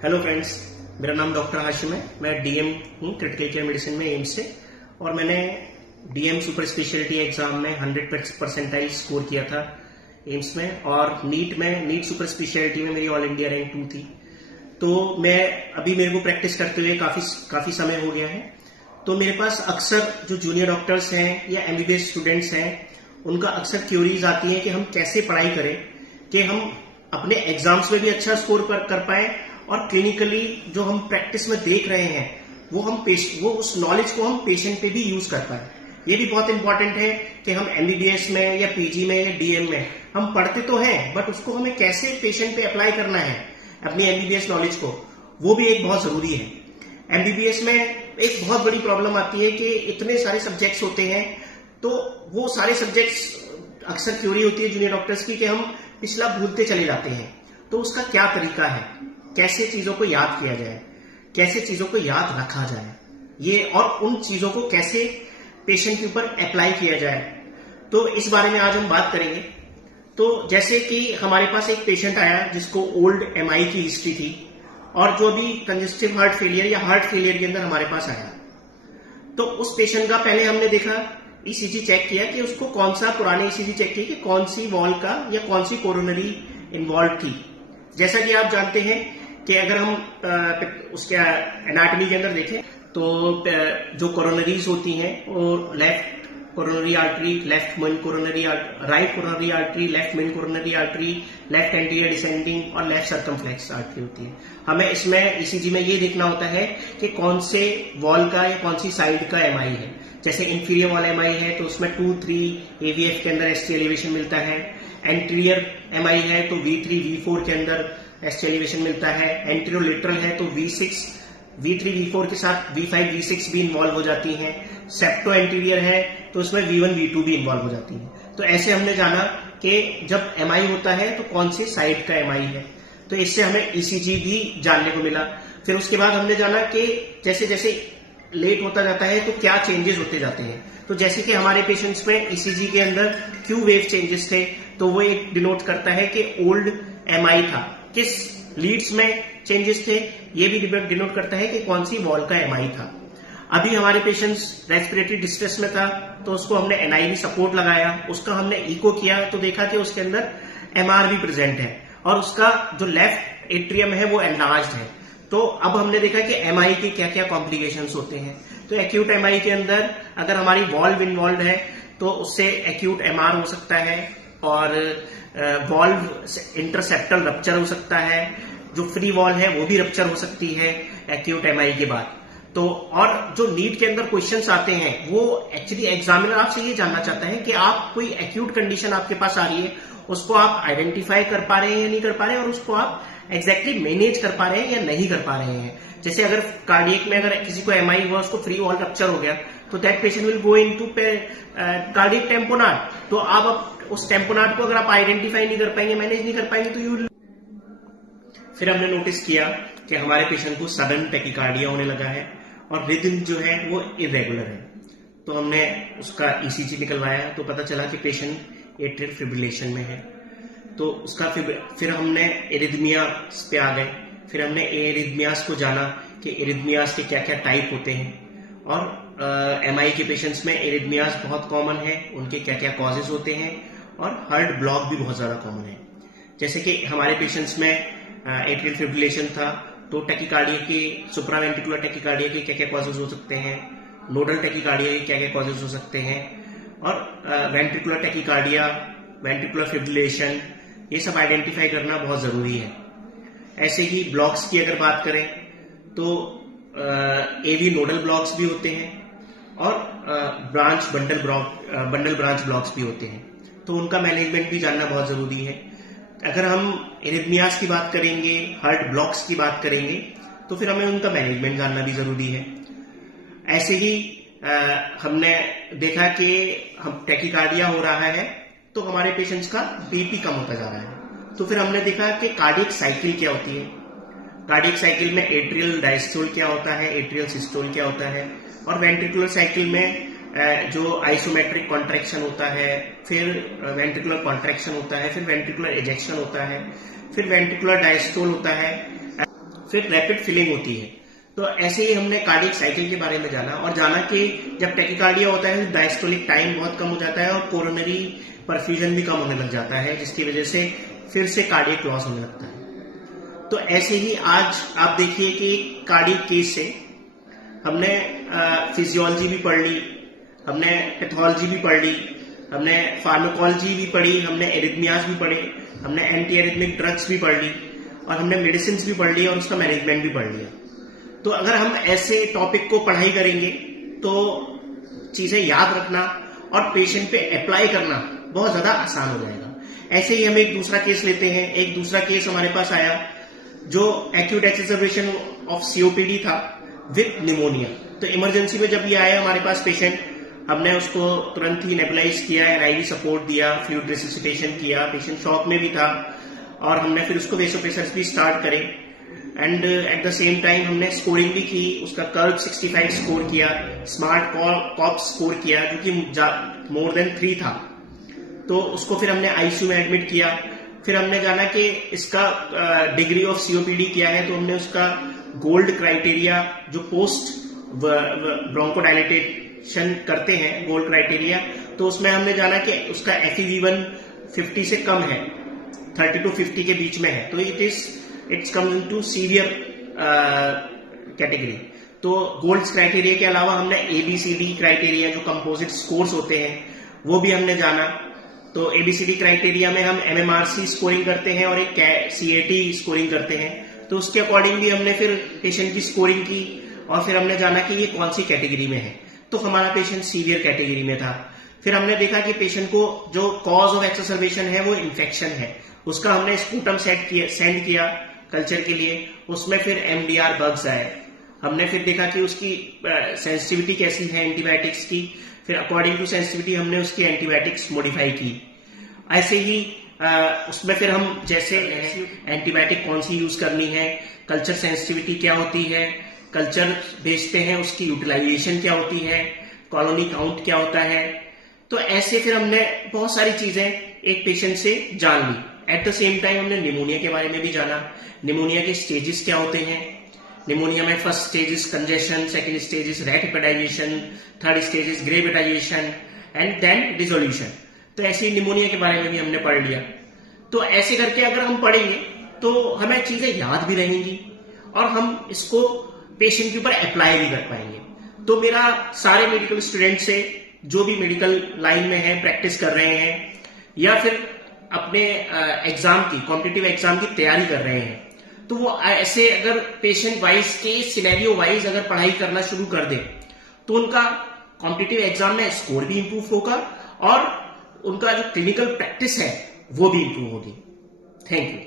Hello friends, मेरा नाम doctor Hashim है। मैं डीएम हूँ क्रिटिकल केयर मेडिसिन में एम्स से, और मैंने डीएम सुपर स्पेशलिटी एग्जाम में 100% स्कोर किया था एम्स में, और नीट सुपर स्पेशलिटी में मेरी ऑल इंडिया रैंक 2 थी। तो मेरे को प्रैक्टिस करते हुए काफी समय हो गया है। तो मेरे पास अक्सर जो जूनियर डॉक्टर्स हैं या एमबीबीएस स्टूडेंट्स हैं, उनका अक्सर क्यूरीज आती है कि हम कैसे पढ़ाई करें कि हम अपने एग्जाम्स में भी अच्छा स्कोर कर पाए, और क्लिनिकली जो हम प्रैक्टिस में देख रहे हैं वो उस नॉलेज को हम पेशेंट पे भी यूज कर पाए। ये भी बहुत इंपॉर्टेंट है कि हम एमबीबीएस में या पीजी में या डीएम में हम पढ़ते तो हैं, बट उसको हमें कैसे पेशेंट पे अप्लाई करना है अपनी एमबीबीएस नॉलेज को, वो भी एक बहुत जरूरी है। एमबीबीएस में एक बहुत बड़ी प्रॉब्लम आती है कि इतने सारे सब्जेक्ट्स होते हैं, तो वो सारे सब्जेक्ट्स अक्सर क्यूरी होती है जूनियर डॉक्टर्स की कि हम पिछला भूलते चले जाते हैं। तो उसका क्या तरीका है, कैसे चीजों को याद किया जाए, कैसे चीजों को याद रखा जाए, ये और उन चीजों को कैसे पेशेंट के ऊपर अप्लाई किया जाए, तो इस बारे में आज हम बात करेंगे। तो जैसे कि हमारे पास एक पेशेंट आया जिसको ओल्ड एमआई की हिस्ट्री थी, और जो अभी कंजेस्टिव हार्ट फेलियर या हार्ट फेलियर के अंदर हमारे पास आया, तो उस पेशेंट का पहले हमने देखा ईसीजी चेक किया कि उसको कौन सा, पुराने ईसीजी चेक किया कि कौन सी वॉल का या कौन सी कोरोनरी इन्वॉल्व थी। जैसा कि आप जानते हैं कि अगर हम उसके एनाटॉमी के अंदर देखें तो जो कोरोनरीज होती हैं वो left coronary artery, left main coronary, right coronary artery, left main coronary artery, left anterior descending और लेफ्ट सर्कमफ्लेक्स आर्टरी होती है। हमें इसमें ईसीजी में ये देखना होता है कि कौन से वॉल का या कौन सी साइड का एमआई है। जैसे इंफीरियर वॉल एमआई है तो उसमें 2-3 एवीएफ के अंदर एसटी एलिवेशन मिलता है। एंटीरियर एमआई है तो V3 V4 के अंदर एसटी एलिवेशन मिलता है। एंटीरियर लेटरल है तो V6 V3 V4 के साथ V5 V6 भी इन्वॉल्व हो जाती हैं। सेप्टो एंटीरियर है तो उसमें V1 V2 भी इन्वॉल्व हो जाती है। तो ऐसे हमने जाना कि जब एमआई होता है तो कौन सी साइड का एमआई है, तो इससे हमें ईसीजी भी जानने को मिला। फिर उसके बाद हमने जाना कि जैसे जैसे लेट होता जाता है तो क्या चेंजेस होते जाते हैं। तो जैसे कि हमारे पेशेंट्स में ईसीजी के अंदर क्यू वेव चेंजेस थे, तो वो एक डिनोट करता है कि ओल्ड एमआई था। किस लीड्स में चेंजेस थे, ये भी डिनोट करता है कि कौन सी वॉल का एमआई था। अभी हमारे पेशेंट्स रेस्पिरेटरी डिस्ट्रेस में था तो उसको हमने एनआईवी सपोर्ट लगाया, उसका हमने इको किया तो देखा कि उसके अंदर एमआर भी प्रेजेंट है, और उसका जो लेफ्ट एट्रियम है वो एनलार्ज्ड है। तो अब हमने देखा कि एमआई के क्या क्या कॉम्प्लिकेशंस होते हैं। तो एक्यूट एमआई के अंदर अगर हमारी वॉल्व इन्वॉल्व है तो उससे एक्यूट एमआर हो सकता है, और वॉल्व इंटरसेप्टल रप्चर हो सकता है। जो फ्री वॉल है वो भी रप्चर हो सकती है एक्यूट एमआई के बाद। तो और जो नीट के अंदर क्वेश्चंस आते हैं वो एक्चुअली एग्जामिनर आपसे ये जानना चाहता है कि आप कोई एक्यूट कंडीशन आपके पास आ रही है, उसको आप आइडेंटिफाई कर पा रहे हैं या नहीं कर पा रहे हैं, और उसको आप एग्जैक्टली मैनेज कर पा रहे हैं या नहीं कर पा रहे हैं। जैसे अगर कार्डियक में अगर किसी को एमआई हुआ, उसको फ्री वॉल रप्चर हो गया, तो that patient will go into cardiac tamponade. तो आप उस टेम्पोनाट को अगर आप आइडेंटिफाई नहीं कर पाएंगे, मैनेज नहीं कर पाएंगे, तो यू। फिर हमने नोटिस किया कि हमारे पेशेंट को सडन टैकीकार्डिया होने लगा है और रिदम जो है वो इरेगुलर है। तो हमने उसका ईसीजी निकलवाया तो पता चला कि पेशेंट एट्रियल फिब्रिलेशन में है। तो उसका फिर हमने एरिथमियास पे आ गए। फिर हमने एरिथमियास को जाना कि एरिथमियास के क्या क्या टाइप होते हैं, और एमआई के पेशेंट्स में एरिथमियास बहुत कॉमन है, उनके क्या क्या कॉजेज होते हैं, और हार्ट ब्लॉक भी बहुत ज्यादा कॉमन है। जैसे कि हमारे पेशेंट्स में एट्रियल फिब्रिलेशन था तो टैकीकार्डिया के, सुप्रावेंट्रिकुलर टैकीकार्डिया के क्या क्या कॉजेज हो सकते हैं, नोडल टैकीकार्डिया के क्या क्या कॉजेज हो सकते हैं, और वेंट्रिकुलर टैकीकार्डिया, वेंट्रिकुलर फिब्रिलेशन, ये सब आइडेंटिफाई करना बहुत जरूरी है। ऐसे ही ब्लॉक्स की अगर बात करें तो एवी नोडल ब्लॉक्स भी होते हैं, और बंडल ब्रांच ब्लॉक्स भी होते हैं, तो उनका मैनेजमेंट भी जानना बहुत जरूरी है। अगर हम एरिथमियास की बात करेंगे, हार्ट ब्लॉक्स की बात करेंगे, तो फिर हमें उनका मैनेजमेंट जानना भी जरूरी है। ऐसे ही हमने देखा कि हम टैकीकार्डिया हो रहा है तो हमारे पेशेंट्स का बीपी कम होता जा रहा है। तो फिर हमने देखा कि कार्डियक साइकिल क्या होती है। कार्डियक साइकिल में एट्रियल डायस्टोल क्या होता है, एट्रियल सिस्टोल क्या होता है, और वेंट्रिकुलर साइकिल में जो आइसोमेट्रिक कॉन्ट्रैक्शन होता है, फिर वेंट्रिकुलर कॉन्ट्रैक्शन होता है, फिर वेंट्रिकुलर एजेक्शन होता है, फिर वेंट्रिकुलर डायस्टोल होता है, फिर रैपिड फिलिंग होती है। तो ऐसे ही हमने कार्डियक साइकिल के बारे में जाना और जाना कि जब टैकीकार्डिया होता है डायस्टोलिक टाइम बहुत कम हो जाता है और कोरोनरी परफ्यूजन भी कम होने लग जाता है, जिसकी वजह से फिर से कार्डियक लॉस होने लगता है। तो ऐसे ही आज आप देखिए कि कार्डियक केस से हमने फिजियोलॉजी भी पढ़ ली, हमने पैथोलॉजी भी पढ़ ली, हमने फार्माकोलॉजी भी पढ़ी, हमने एरिथमियाज भी पढ़े, हमने एंटी एरिथमिक ड्रग्स भी पढ़ ली और हमने मेडिसिन भी पढ़ ली और उसका मैनेजमेंट भी पढ़ लिया। तो अगर हम ऐसे टॉपिक को पढ़ाई करेंगे तो चीजें याद रखना और पेशेंट पे अप्लाई करना बहुत ज्यादा आसान हो जाएगा। ऐसे ही हम एक दूसरा केस लेते हैं। एक दूसरा केस हमारे पास आया जो एक्यूट एक्सेसरबेशन ऑफ सीओपीडी था विद निमोनिया। तो इमरजेंसी में जब ये आया हमारे पास पेशेंट, हमने उसको तुरंत ही नेबुलाइज किया, एनआईवी सपोर्ट दिया, फ्लूइड रेसिसिटेशन किया, पेशेंट शॉक में भी था और हमने फिर उसको वेसोप्रेसर्स भी स्टार्ट करे and at the same time हमने स्कोरिंग भी की। उसका कर्व 65 स्कोर किया, स्मार्ट कॉप्स स्कोर किया जो कि मोर देन 3 था। तो उसको फिर हमने आईसीयू में एडमिट किया। फिर हमने जाना कि इसका डिग्री ऑफ सीओपीडी क्या है, तो हमने उसका गोल्ड क्राइटेरिया जो पोस्ट ब्रोंकोडायलेटेशन करते हैं, गोल्ड क्राइटेरिया, तो उसमें हमने जाना कि उसका FEV1 50 से कम है, 30 to 50 के बीच में है, तो it's come into severe category. तो गोल्ड क्राइटेरिया के अलावा हमने ABCD क्राइटेरिया जो कंपोजिट स्कोर्स होते हैं वो भी हमने जाना। तो ABCD क्राइटेरिया में हम MMRC स्कोरिंग करते हैं और एक CAT स्कोरिंग करते हैं। तो उसके अकॉर्डिंग भी हमने फिर पेशेंट की स्कोरिंग की और फिर हमने जाना कि ये कौन सी कैटेगरी में है। तो हमारा पेशेंट सीवियर कैटेगरी में था। फिर हमने देखा कि पेशेंट को जो कॉज ऑफ एक्सेसरबेशन है वो इन्फेक्शन है। उसका हमने स्पूटम सेंड किया कल्चर के लिए, उसमें फिर MDR बग्स आए। हमने फिर देखा कि उसकी सेंसिटिविटी कैसी है एंटीबायोटिक्स की, फिर अकॉर्डिंग टू सेंसिटिविटी हमने उसकी एंटीबायोटिक्स मॉडिफाई की। ऐसे ही उसमें फिर हम जैसे एंटीबायोटिक कौन सी यूज करनी है, कल्चर सेंसिटिविटी क्या होती है, कल्चर बेचते हैं उसकी यूटिलाइजेशन क्या होती है, कॉलोनी काउंट क्या होता है। तो ऐसे फिर हमने बहुत सारी चीजें एक पेशेंट से जान ली। एट द सेम टाइम हमने निमोनिया के बारे में भी जाना, निमोनिया के स्टेजेस क्या होते हैं। निमोनिया में first stage is congestion, second stage is red hepatisation, third stage is grey hepatisation and then resolution. तो ऐसे ही निमोनिया के बारे में भी हमने पढ़ लिया। तो ऐसे करके अगर हम पढ़ेंगे तो हमें चीजें याद भी रहेंगी और हम इसको पेशेंट के ऊपर अप्लाई भी कर पाएंगे। तो मेरा सारे मेडिकल स्टूडेंट से जो भी मेडिकल लाइन में है, प्रैक्टिस कर रहे हैं या फिर अपने एग्जाम की, कॉम्पिटिटिव एग्जाम की तैयारी कर रहे हैं, तो वो ऐसे अगर पेशेंट वाइज के सिनेरियो वाइज अगर पढ़ाई करना शुरू कर दे तो उनका कॉम्पिटिटिव एग्जाम में स्कोर भी इंप्रूव होगा और उनका जो क्लिनिकल प्रैक्टिस है वो भी इंप्रूव होगी। Thank you.